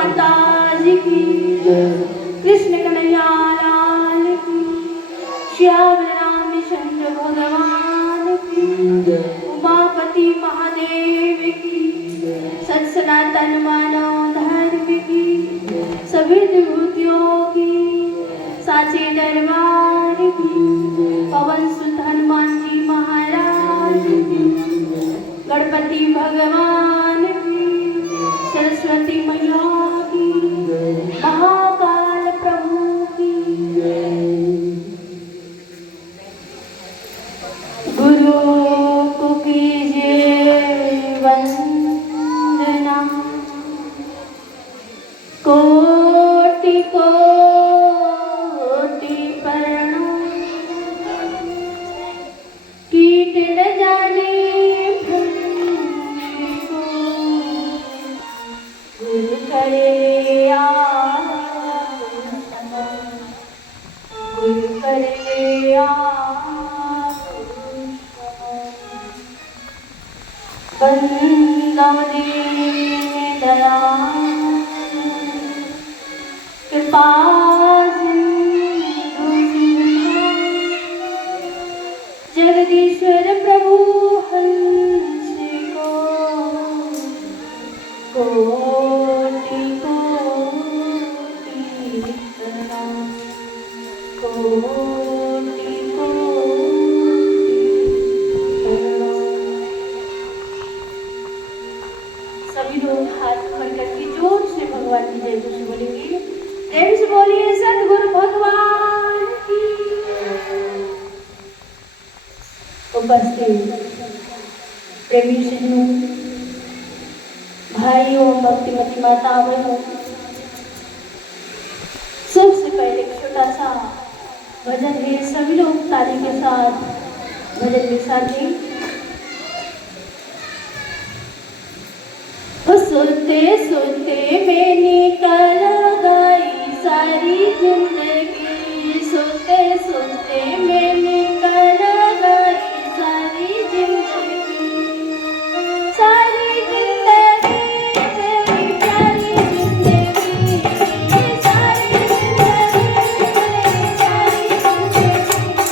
माता जी की, कृष्ण कन्हैया लाल की, श्याम रामचंद्र भगवान की, उमापति महादेव की, सत सनातन मानव धर्म की, सभी विभूतियों की, साचे दरबार की, पवन सुत हनुमान जी महाराज की, गणपति भगवान की, सरस्वती मैया की, महाकाल प्रभु की, गुरु को कीजिए वंदना, कोटि कोटि प्रणाम, कीट न जाने भूमि को, गुरु करे आत्मा, गुरु करे बंदा दीन दयाल, कृपा सिंधु जगदीश्वर प्रभु हंस को, कोटि कोटि प्रणाम, कोटि कोटि प्रणाम। सभी लोग हाथ खोल करके जोर से भगवान की जय से बोलेंगे। जय से बोलिए सद्गुरु भगवान की। उपस्थित प्रेमी सिंधु भाइयों, भक्तिमती माता बहनों, सबसे पहले छोटा सा भजन है, सभी लोग ताली के साथ भजन के साथ ही। सोते सोते में निकल गई सारी जिंदगी, सोते सोते में निकल गई सारी जिंदगी, सारी जिंदगी तेरी प्यारी जिंदगी, सारी जिंदगी तेरी प्यारी जिंदगी,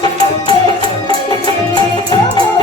सोते सोते निकल गई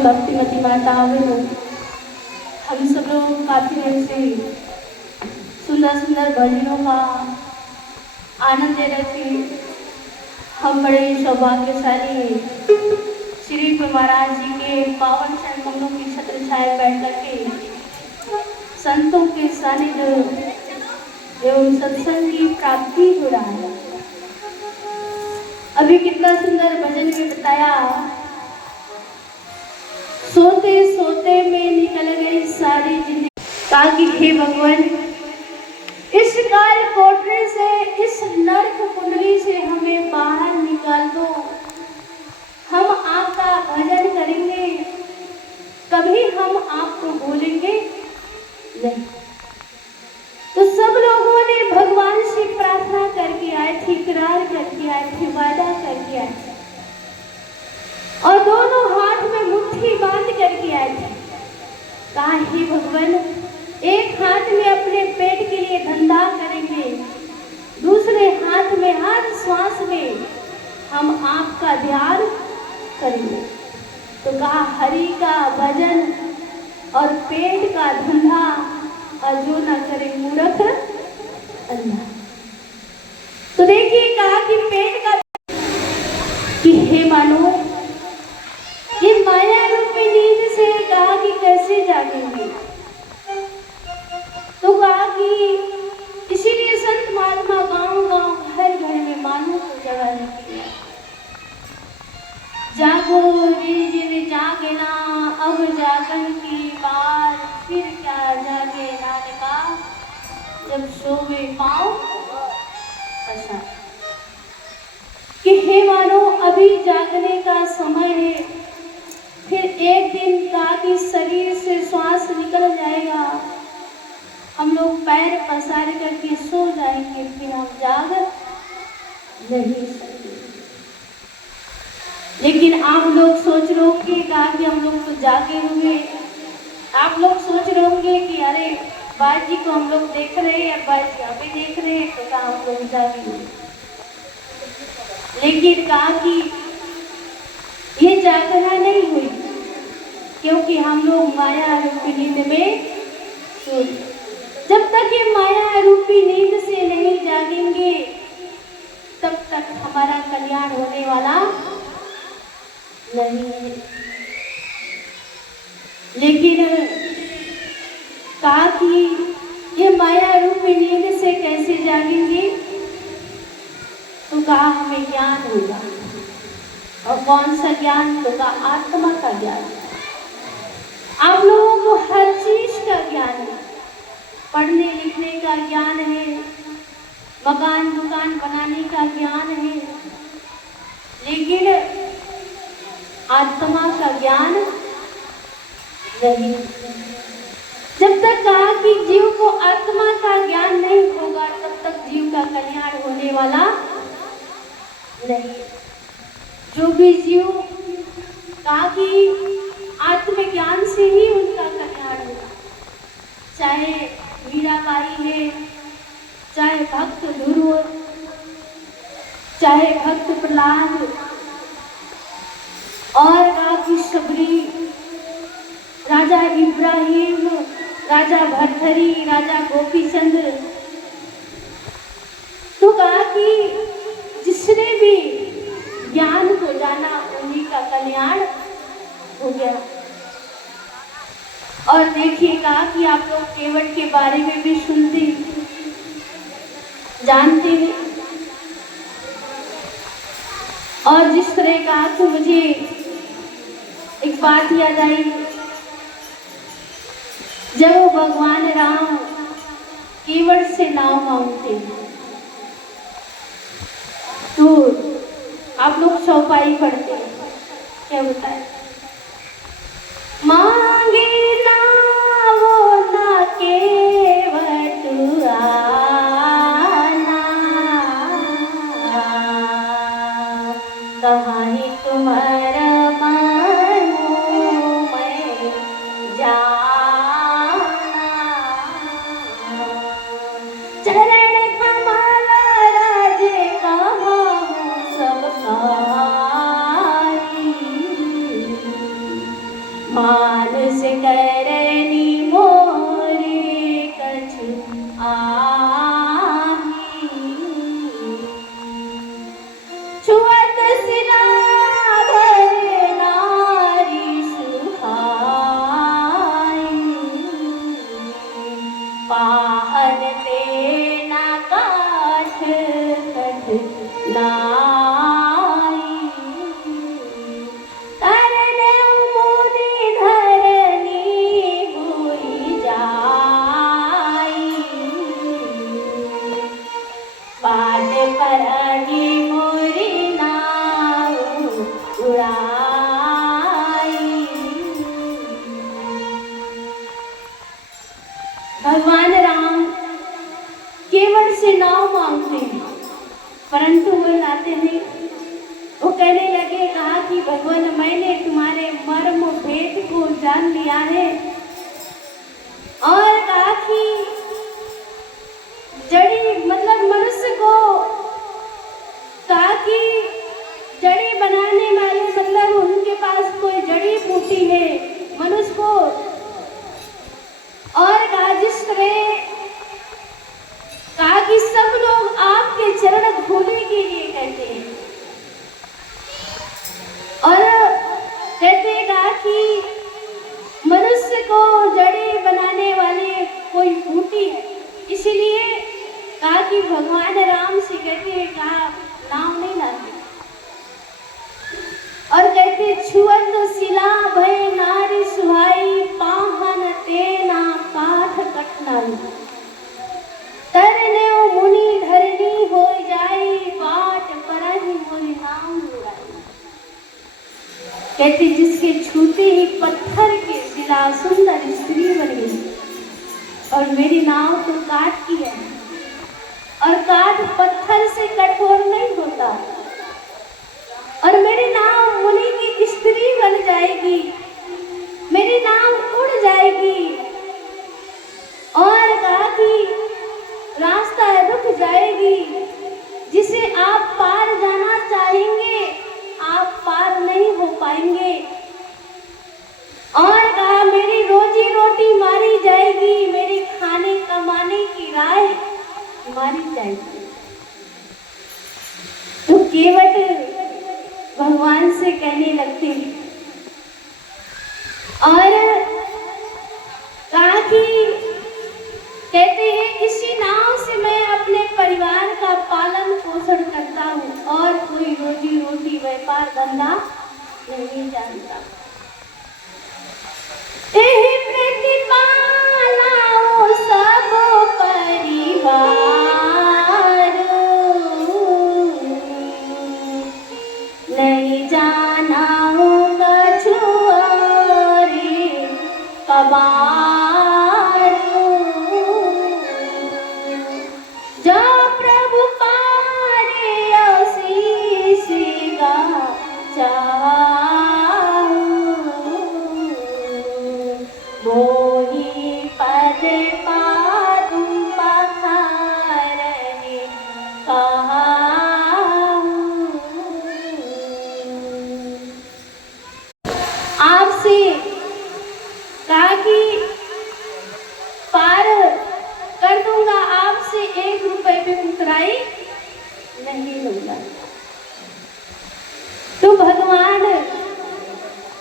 भक्तिमती माता बहनों, हम सब लोग काफी दिन से सुंदर सुंदर भजनों का आनंद ले रहे थे। हम बड़े सौभाग्यशाली हैं श्री गुरु महाराज जी के पावन चरण कमलों की छत्र छाया बैठ करके संतों के सानिध्य एवं सत्संग की प्राप्ति हो रहा है। अभी कितना सुंदर भजन में बताया, सोते सोते में निकल गई सारी जिंदगी। ताकि हे भगवान, इस काल कोठरी से, इस नरक कुंडली से हमें बाहर निकाल दो। हम आपका भजन करेंगे, कभी हम आपको भूलेंगे नहीं। तो सब लोगों ने भगवान से प्रार्थना करके आए थे, इकरार करके आए थे, वादा करके आए थे और दोनों हाथ में मुट्ठी बांध करके आए थे। कहा हे भगवान, एक हाथ में अपने पेट के लिए धंधा करेंगे, दूसरे हाथ में हर श्वास में हम आपका ध्यान करेंगे। तो कहा हरि का भजन और पेट का धंधा, और जो न करे मूर्ख अंधा। तो देखिए कहा कि पेट का कि हे मानो, ये माया रूपी नींद से कहा कि कैसे जागेंगे। तो कहा कि इसीलिए संत महात्मा गांव गांव घर घर में मानो को जगाने के लिए, जागो रे जागे ना, अब जागन की बार, फिर क्या जागे नाने का, जब सोवे पाओ ऐसा। कि हे मानो, अभी जागने का समय है, फिर एक दिन कहा कि शरीर से श्वास निकल जाएगा, हम लोग पैर पसार करके सो जाएंगे, फिर हम जाग नहीं सकते। लेकिन आप लोग सोच रहे होंगे कहा कि हम लोग तो जागे होंगे। आप लोग सोच रहे होंगे कि अरे बाजी को हम लोग देख रहे हैं, बाजी हमें देख रहे हैं, तो कहा हम लोग जागे होंगे। लेकिन कहा कि ये जागना नहीं हुई, क्योंकि हम लोग माया रूपी नींद में सो। जब तक ये माया रूपी नींद से नहीं जागेंगे, तब तक हमारा कल्याण होने वाला नहीं है। लेकिन कहा कि ये माया रूपी नींद से कैसे जागेंगे। तो कहा हमें ज्ञान होगा, और कौन सा ज्ञान। तो कहा आत्मा का ज्ञान। आप लोगों को हर चीज का ज्ञान है, पढ़ने लिखने का ज्ञान है, मकान दुकान बनाने का ज्ञान है, लेकिन आत्मा का ज्ञान नहीं। जब तक कहा कि जीव को आत्मा का ज्ञान नहीं होगा, तब तक जीव का कल्याण होने वाला नहीं। जो भी जीव कहा कि आत्मज्ञान से ही उनका कल्याण होगा, चाहे मीराबाई है, चाहे भक्त ध्रुव, चाहे भक्त प्रहलाद, और कहा कि सबरी, राजा इब्राहिम, राजा भरथरी, राजा गोपीचंद्र। तो कहा कि जिसने भी ज्ञान को जाना, उन्हीं का कल्याण हो गया। और देखिए कहा कि आप लोग केवट के बारे में भी सुनते जानते हैं, और जिस तरह कहा तो मुझे एक बात याद आई, जब वो भगवान राम केवट से नाव मांगते, तो आप लोग चौपाई पढ़ते हैं, क्या होता है, मांगे ना वो ना केवट आना, कहाँ ही तुम्हारा लगते ना काठ कठनाई तरने मुनि धरनी हुई जाई बाट पर ही मोरी नाव उड़ाई। भगवान राम केवल से नाव मांगते हैं परंतु वो लाते नहीं। वो कहने लगे, कहा कि भगवान मैंने तुम्हारे मर्म भेद को जान लिया है और कहा कि जड़ी मतलब मनुष्य को कहा कि जड़ी बनाने वाले मतलब उनके पास कोई जड़ी बूटी है मनुष्य को और कहा जिस तरह कहा कि सब लोग आपके चरण धोने के लिए कहते हैं और कहते कहा कि मनुष्य को जड़ी बनाने वाले कोई बूटी है इसलिए कहा कि भगवान राम से कहते हैं कहा नाम नहीं लाते और कहते छुअत शिला भय नारी सुहाई पाहन तेना काठ कठनाई तरने मुनि धरनी हो जाई बाट पर ही मोरी नाम उड़ाई। कहते जिसके छूते ही पत्थर के शिला सुंदर स्त्री बन गई और मेरी नाव तो काट की है और काट पत्थर से कठोर नहीं होता और मेरी नाव मुनि की स्त्री बन जाएगी मेरी नाव उड़ जाएगी और कहा कि रास्ता रुक जाएगी जिसे आप पार जाना चाहेंगे आप पार नहीं हो पाएंगे और कहा मेरी रोजी रोटी मारी जाएगी मेरी खाने कमाने की राह मारी जाएगी। तो केवट भगवान से कहने लगते हैं और कहा कि कहते हैं इसी नाव से मैं अपने परिवार का पालन पोषण करता हूँ और कोई रोजी रोटी व्यापार धंधा नहीं जानता। सब परिवार नहीं जाना छुआरे कबार जा प्रभु पारे आशीष गा चाहूं मोही पद पादुं पखारने कहा। आपसे कहा कि पार कर दूंगा आपसे 1 रुपए भी उतराई नहीं लूंगा। तो भगवान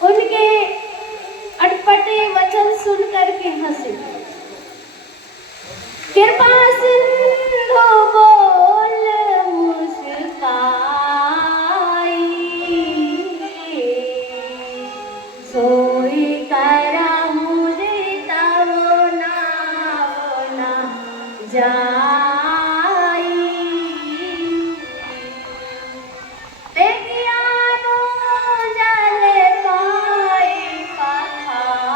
उनके अटपटे वचन सुन करके हंसे। कृपा सिंधु बोल मुस्काई सोई करहूं तब ना जाई देखियानो जल पाए पखारू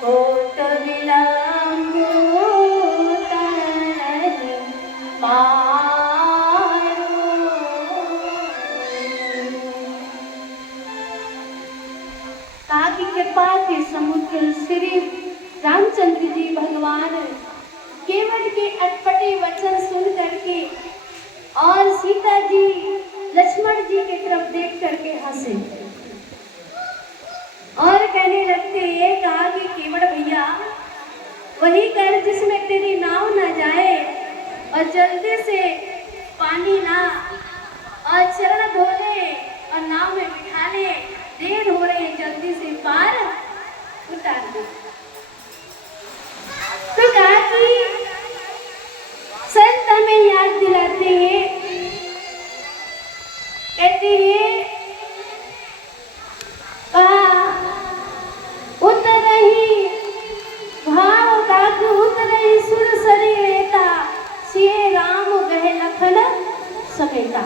होत विलंब तरन पारू। कहा कि कृपा के समुद्र श्री रामचंद्र जी भगवान केवट के अटपटे वचन सुन करके और सीता जी लक्ष्मण जी की तरफ देख करके हंसे और कहने लगते ये कहा कि केवट भैया वही कर जिसमें तेरी नाव न जाए और जल्दी से पानी ला और चरण धो ले और नाव में बिठा ले देर हो रही जल्दी से पार उतार दे। समय का।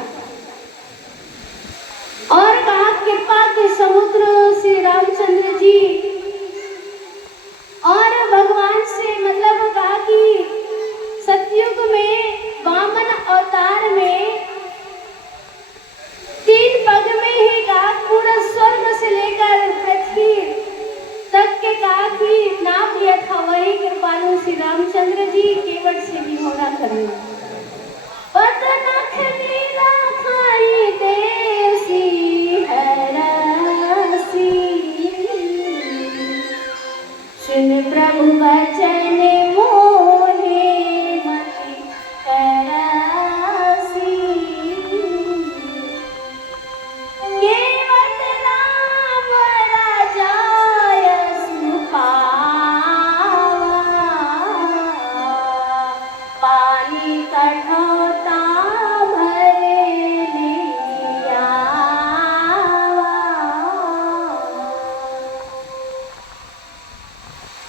और कहा कृपा के समुद्र श्री रामचंद्र जी और भगवान से मतलब कहा कि सतयुग में वामन अवतार में 3 पग में ही कहा पूरा स्वर्ग से लेकर पृथ्वी तक के कहा कि नाम लिया था वही कृपालु श्री रामचंद्र जी केवट से भी होना करें। खाई देसी हरसी सुन प्रभु वचन मोहे मति करसी केवट नाम राजाय सुपावा पानी कठोता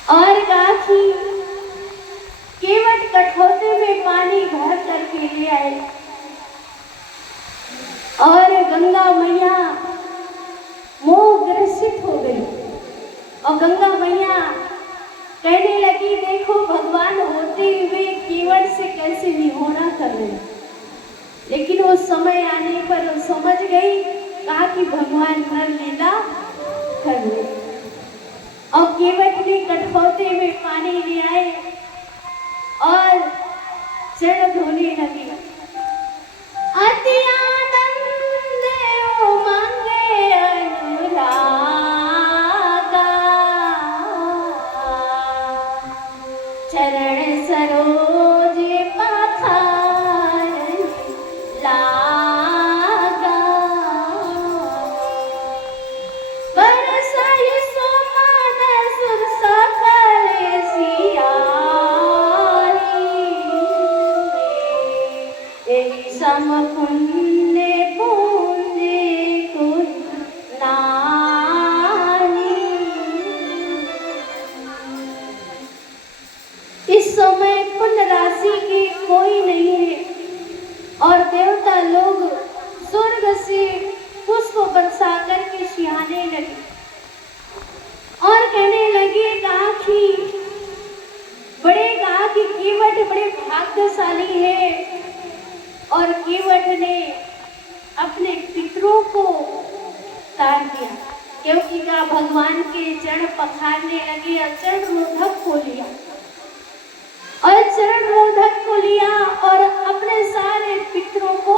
और कहा कि केवट कठौते में पानी भर करके ले आए और गंगा मैया मोह ग्रसित हो गई और गंगा मैया कहने लगी देखो भगवान होते हुए केवट से कैसे निहोरा कर रहे। लेकिन वो समय आने पर वो समझ गई, कहा कि भगवान हर लीला कर रहे। और केवट ने कठौते में पानी ले आए और चरण धोने लगे। अति आनंद उमंगे अनुरागा चरण सरोज पखार लागा बरसाई सुमन सुर सकल सियारी एहि सम पुण्य पुण्य कुल नानी। इस समय पुण्य राशि की कोई नहीं है और देवता लोग स्वर्ग से पुष्प बरसा करके सिहाने लगे और कहने लगे, कहा कि केवट बड़े भाग्यशाली है और केवट ने अपने पितरों को तार दिया क्योंकि का भगवान के चरण पखारने लगे और चरण रोधक को लिया और चरण रोधक को लिया और अपने सारे पितरों को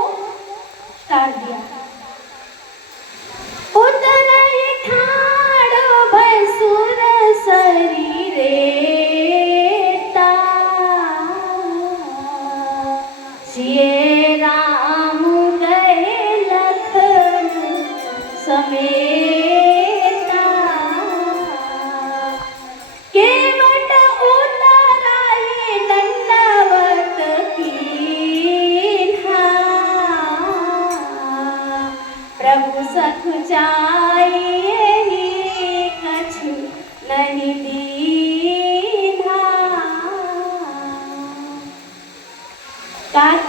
तार दिया। उतरहि ठाड़ भसुर शरीरे सिए राम गए लखन समेता केवट उतराए दंडवत कीन्हा प्रभु सख जाए कछु नहीं दीन्हा।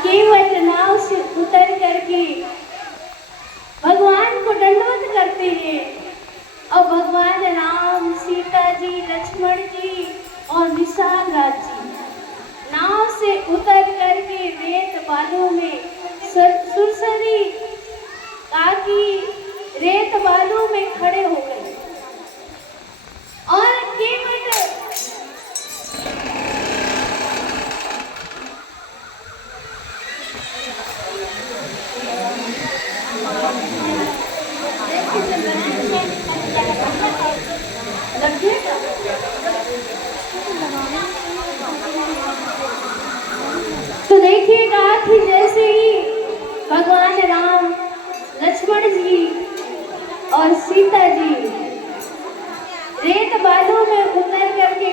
केवट नाव से उतर करके भगवान को दंडवत करते हैं और भगवान राम, सीता जी, लक्ष्मण जी और विशाल राज जी नाव से उतर करके रेत बालू में सुरसरी काकी रेत बालू में खड़े हो गए और केवट तो देखिएगा कि जैसे ही भगवान राम, लक्ष्मण जी और सीता जी रेत बालू में उतर करके